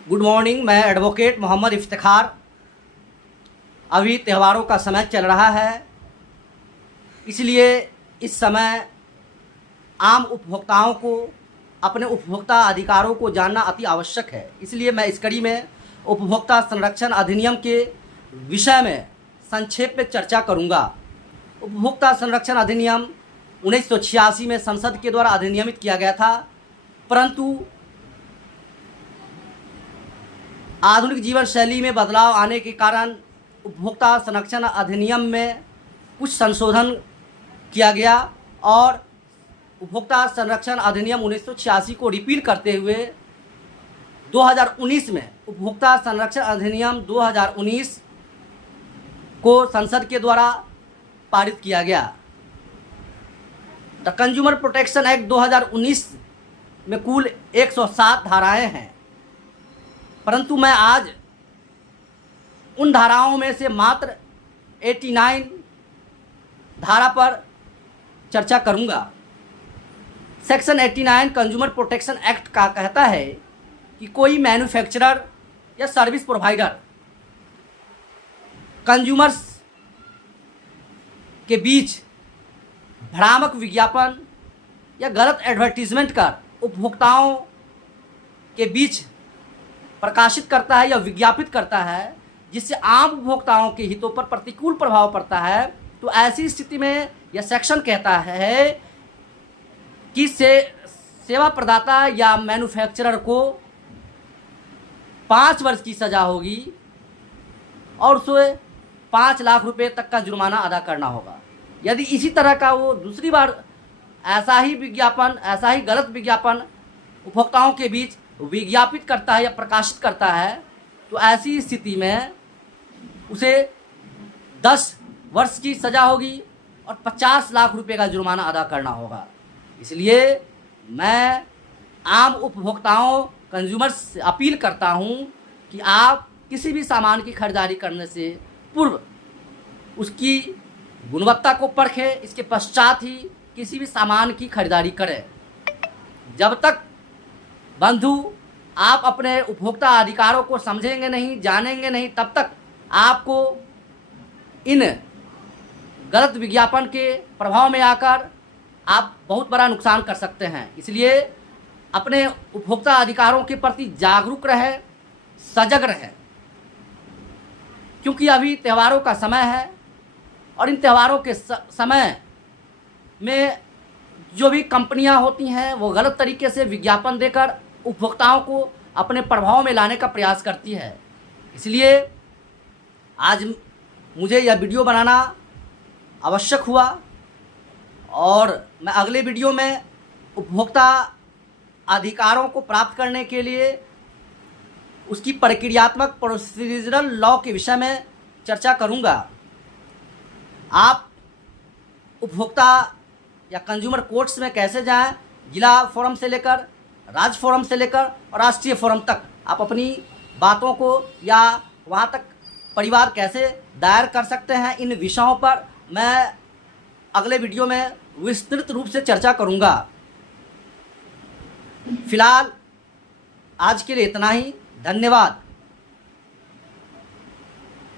Good morning. मैं advocate Mohammad Iftikhar. अभी त्योहारों का समय चल रहा है, इसलिए इस समय आम उपभोक्ताओं को अपने उपभोक्ता अधिकारों को जानना अति आवश्यक है। इसलिए मैं इस कड़ी में उपभोक्ता संरक्षण अधिनियम के विषय में संक्षेप में चर्चा करूंगा। उपभोक्ता संरक्षण अधिनियम 1986 में संसद के द्वारा अधिनियमित किया गया था, परंतु आधुनिक जीवन शैली में बदलाव आने के कारण उपभोक्ता संरक्षण अधिनियम में कुछ संशोधन किया गया और उपभोक्ता संरक्षण अधिनियम 1986 को रिपील करते हुए 2019 में उपभोक्ता संरक्षण अधिनियम 2019 को संसद के द्वारा पारित किया गया। द कंज्यूमर प्रोटेक्शन एक्ट 2019 में कुल 107 धाराएं हैं, परंतु मैं आज उन धाराओं में से मात्र 89 धारा पर चर्चा करूंगा। सेक्शन 89 कंज्यूमर प्रोटेक्शन एक्ट का कहता है कि कोई मैन्युफैक्चरर या सर्विस प्रोवाइडर कंज्यूमर्स के बीच भ्रामक विज्ञापन या गलत एडवर्टीजमेंट कर उपभोक्ताओं के बीच प्रकाशित करता है या विज्ञापित करता है, जिससे आम उपभोक्ताओं के हितों पर प्रतिकूल प्रभाव पड़ता है, तो ऐसी स्थिति में यह सेक्शन कहता है कि सेवा प्रदाता या मैन्युफैक्चरर को 5 वर्ष की सज़ा होगी और उसे 5 लाख रुपए तक का जुर्माना अदा करना होगा यदि इसी तरह का वो दूसरी बार ऐसा ही गलत विज्ञापन उपभोक्ताओं के बीच विज्ञापित करता है या प्रकाशित करता है, तो ऐसी स्थिति में उसे 10 वर्ष की सज़ा होगी और 50 लाख रुपए का जुर्माना अदा करना होगा। इसलिए मैं आम उपभोक्ताओं कंज्यूमर्स से अपील करता हूं कि आप किसी भी सामान की खरीदारी करने से पूर्व उसकी गुणवत्ता को परखें, इसके पश्चात ही किसी भी सामान की खरीदारी करें। जब तक बंधु आप अपने उपभोक्ता अधिकारों को समझेंगे नहीं, जानेंगे नहीं, तब तक आपको इन गलत विज्ञापन के प्रभाव में आकर आप बहुत बड़ा नुकसान कर सकते हैं। इसलिए अपने उपभोक्ता अधिकारों के प्रति जागरूक रहें, सजग रहें, क्योंकि अभी त्योहारों का समय है और इन त्योहारों के समय में जो भी कंपनियां होती हैं वो गलत तरीके से विज्ञापन देकर उपभोक्ताओं को अपने प्रभाव में लाने का प्रयास करती है। इसलिए आज मुझे यह वीडियो बनाना आवश्यक हुआ और मैं अगले वीडियो में उपभोक्ता अधिकारों को प्राप्त करने के लिए उसकी प्रक्रियात्मक प्रोसीजरल लॉ के विषय में चर्चा करूंगा। आप उपभोक्ता या कंज्यूमर कोर्ट्स में कैसे जाएं, जिला फोरम से लेकर राज्य फोरम से लेकर और राष्ट्रीय फोरम तक आप अपनी बातों को या वहां तक परिवार कैसे दायर कर सकते हैं, इन विषयों पर मैं अगले वीडियो में विस्तृत रूप से चर्चा करूंगा। फिलहाल आज के लिए इतना ही। धन्यवाद।